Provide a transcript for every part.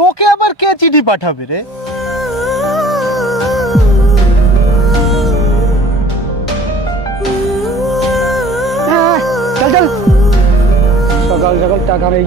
তোকে আবার কে চিঠি পাঠাবে রে? চল চল, সকাল সকাল টাকা নেই।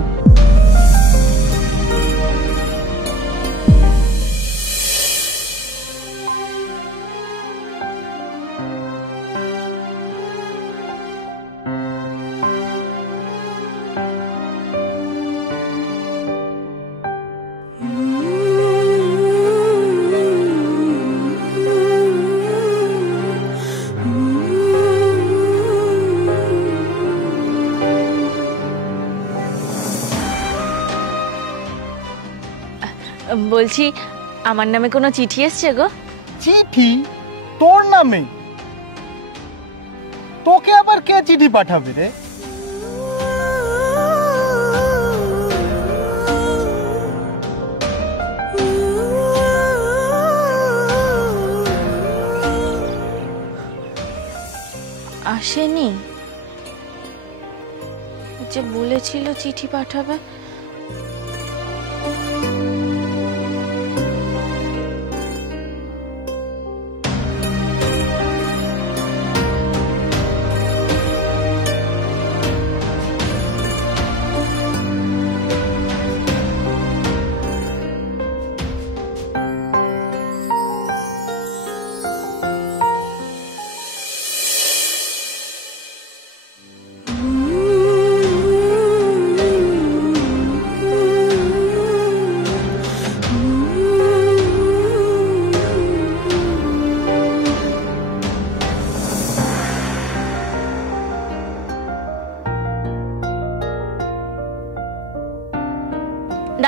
বলছি আমার নামে কোনো চিঠি এসছে গো? চিঠি? তোর নামে? তোকে আবার কে চিঠি পাঠাবে রে? আসেনি, যে বলেছিল চিঠি পাঠাবে।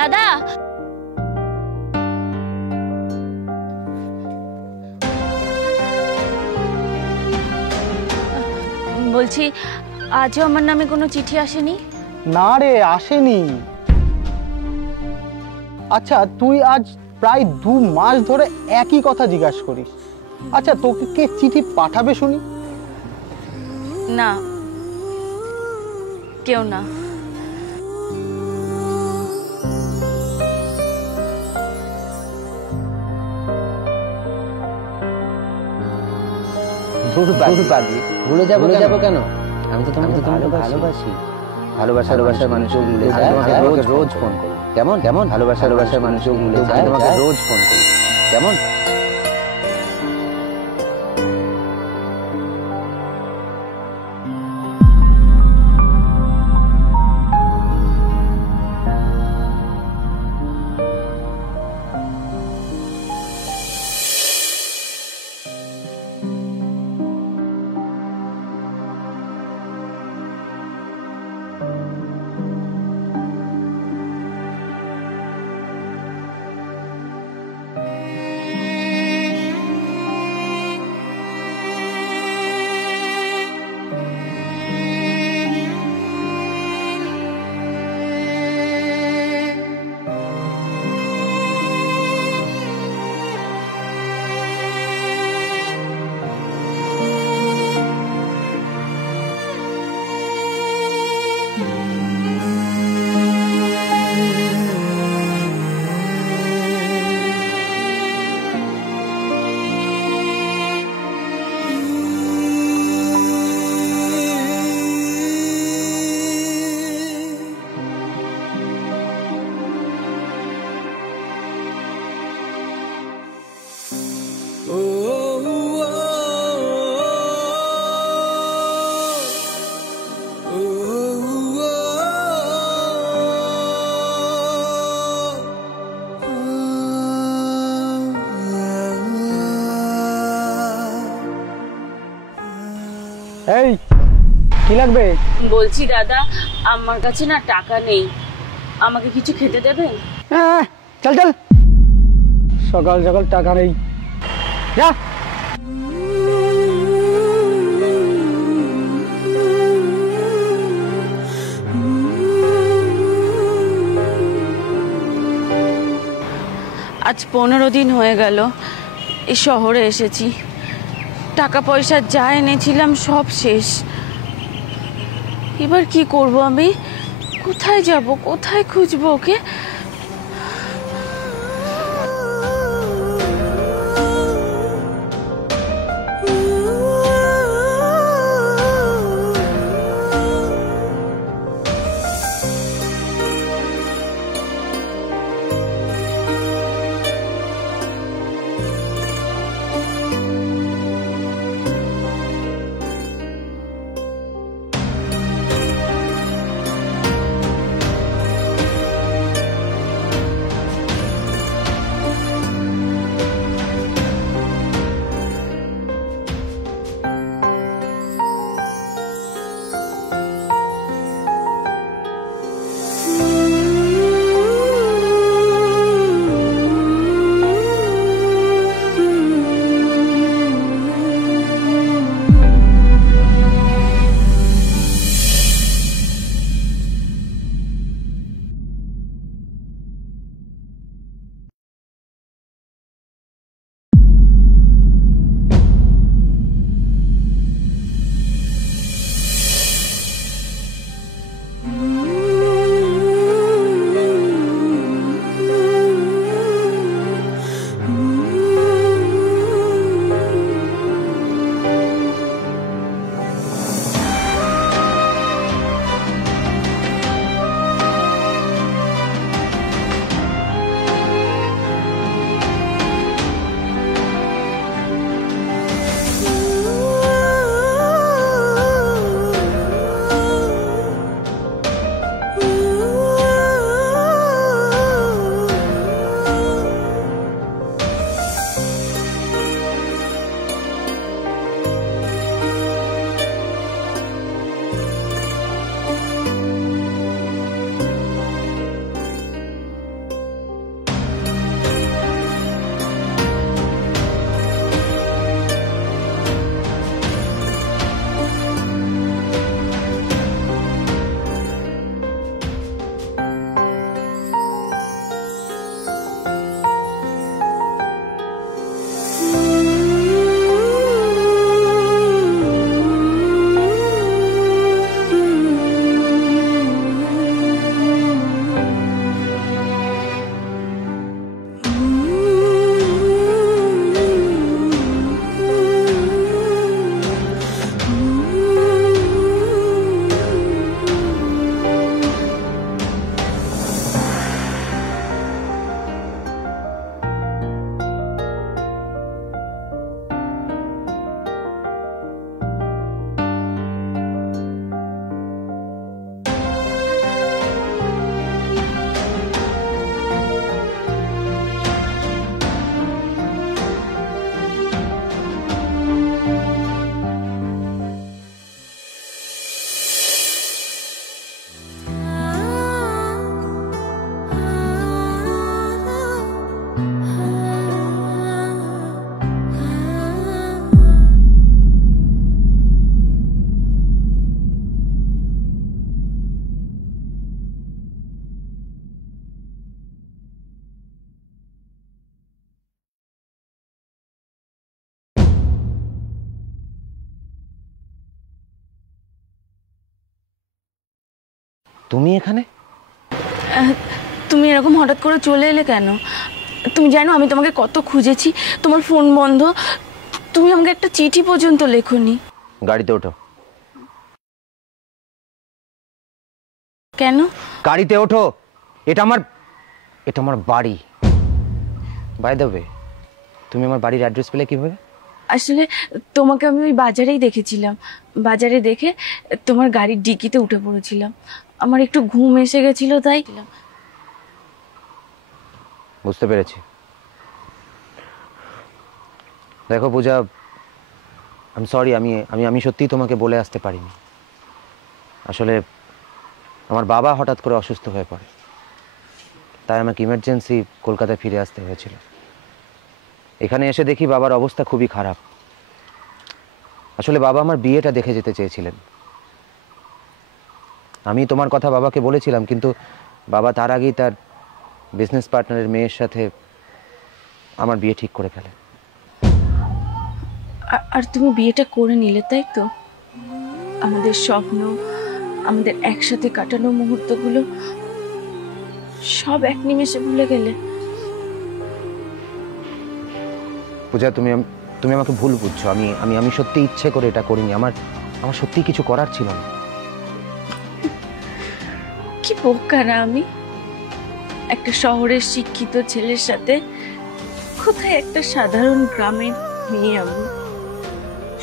দাদা, বলছি আজও আমার নামে কোনো চিঠি আসেনি? না রে, আসেনি। আচ্ছা, তুই আজ প্রায় 2 মাস ধরে একই কথা জিজ্ঞাসা করিস। আচ্ছা, তোকে কে চিঠি পাঠাবে শুনি? না, কেউ না। ভুলে যাবো কেন? আমি তো তোমাকে ভালোবাসি। ভালোবাসার মানুষও ভুলে যায়, তোমাকে রোজ ফোন করি। কেমন কেমন ভালোবাসার মানুষও ভুলে যায়, তোমাকে রোজ ফোন করি। কেমন? এই কি লাগবে? বলছি দাদা, আমার কাছে না টাকা নেই, আমাকে কিছু খেতে দেবেন? চল চল, সকাল সকাল টাকা নেই, যা। আজ 15 দিন হয়ে গেল এই শহরে এসেছি, টাকা পয়সা যা এনেছিলাম সব শেষ। এবার কি করব আমি? কোথায় যাব, কোথায় খুঁজবো ওকে? তুমি এখানে? তুমি এরকম হঠাৎ করে চলে এলে কেন? তুমি জানো আমি তোমাকে কত খুঁজেছি, তোমার ফোন বন্ধ, তুমি আমাকে একটা চিঠি পর্যন্ত লেখোনি। গাড়িতে ওঠো। কেন? গাড়িতে ওঠো, এটা আমার বাড়ি। বাই দ্য ওয়ে, তুমি আমার বাড়ির অ্যাড্রেস পেলে কিভাবে? আসলে তোমাকে আমি ওই বাজারেই দেখেছিলাম, বাজারে দেখে তোমার গাড়ির ডিকিতে উঠে পড়েছিলাম। আমার একটু ঘুম এসে গেছিল তাই। বুঝতে পেরেছি। দেখো পূজা, আই এম সরি, আমি সত্যিই তোমাকে বলে আসতে পারিনি। আসলে আমার বাবা হঠাৎ করে অসুস্থ হয়ে পড়ে, তাই আমাকে ইমার্জেন্সি কলকাতায় ফিরে আসতে হয়েছিল। এখানে এসে দেখি বাবার অবস্থা খুবই খারাপ। আসলে বাবা আমার বিয়েটা দেখে যেতে চেয়েছিলেন। আমি তোমার কথা বাবাকে বলেছিলাম, কিন্তু বাবা তার আগেই তার বিজনেস পার্টনারের মেয়ের সাথে আমার বিয়ে ঠিক করে ফেলে। আর তুমি বিয়েটা করে নিলে, তাই তো? আমাদের স্বপ্ন, আমাদের একসাথে কাটানো মুহূর্তগুলো সব এক নিমেষে ভুলে গেলে। পূজা, তুমি আমাকে ভুল বুঝছো। আমি সত্যি ইচ্ছে করে এটা করিনি। আমার সত্যি কিছু করার ছিল না। কি বোকা না আমি! একটা শহরের শিক্ষিত ছেলের সাথে কোথায় একটা সাধারণ গ্রামের মেয়ে আমি।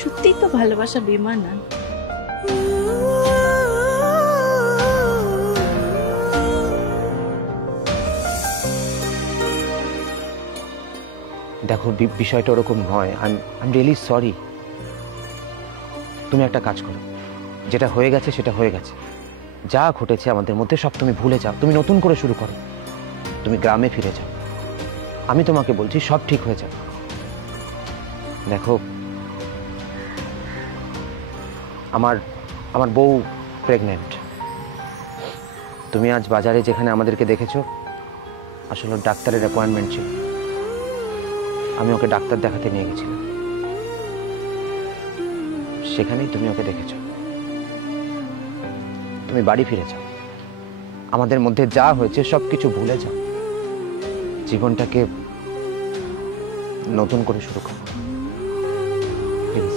সত্যিই তো ভালোবাসা বেমানান। দেখো, বিষয়টা ওরকম নয়। I am really sorry. তুমি একটা কাজ করো, যেটা হয়ে গেছে সেটা হয়ে গেছে। যা ঘটেছে আমাদের মধ্যে সব তুমি ভুলে যাও। তুমি নতুন করে শুরু করো। তুমি গ্রামে ফিরে যাও। আমি তোমাকে বলছি সব ঠিক হয়ে যাবে। দেখো, আমার বউ প্রেগনেন্ট। তুমি আজ বাজারে যেখানে আমাদেরকে দেখেছো, আসলে ডাক্তারের অ্যাপয়েন্টমেন্ট ছিল। আমি ওকে ডাক্তার দেখাতে নিয়ে গেছিলাম, সেখানেই তুমি ওকে দেখেছো। তুমি বাড়ি ফিরে যাও। আমাদের মধ্যে যা হয়েছে সবকিছু ভুলে যাও। জীবনটাকে নতুন করে শুরু করো, প্লিজ।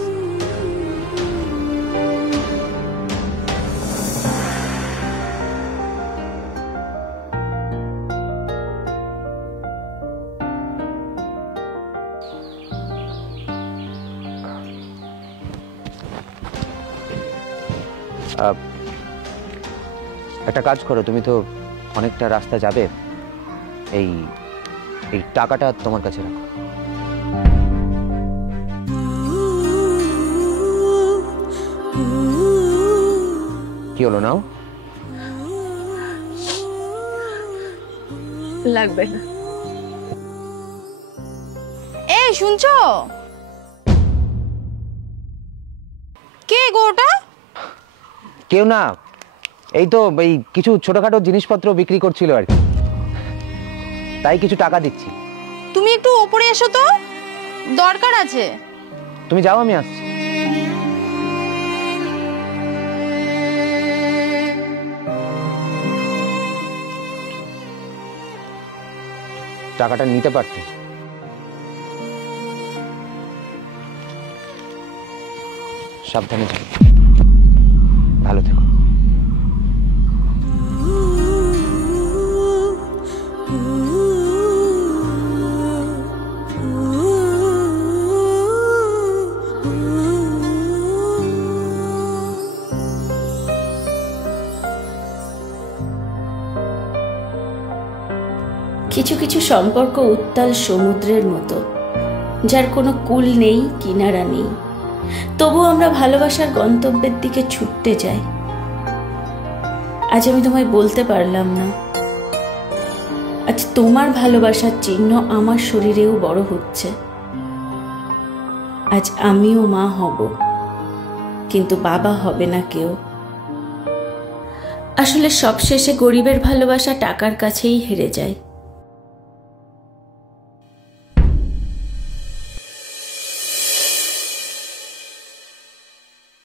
একটা কাজ করো, তুমি তো অনেকটা রাস্তা যাবে, এই টাকাটা তোমার কাছে রাখো। কি হলো, নাও। লাগবে না। এই শুনছো? কে গো ওটা? কেউ না, এই তো এই কিছু ছোটখাটো জিনিসপত্র বিক্রি করছিল আর কি, তাই কিছু টাকা দিচ্ছি। তুমি একটু উপরে এসো তো, দরকার আছে। তুমি যাও, আমি আসছি। টাকাটা নিতে পারতে। সাবধানে যাও, ভালো থেকো। কিছু কিছু সম্পর্ক উত্তাল সমুদ্রের মতো, যার কোনো কূল নেই, কিনারা নেই, তবু আমরা ভালোবাসার গন্তব্যের দিকে ছুটতে যাই। আজ আমি তোমায় বলতে পারলাম না, আজ তোমার ভালোবাসার চিহ্ন আমার শরীরেও বড় হচ্ছে। আজ আমিও মা হব, কিন্তু বাবা হবে না কেউ। আসলে সবশেষে গরিবের ভালোবাসা টাকার কাছেই হেরে যায়।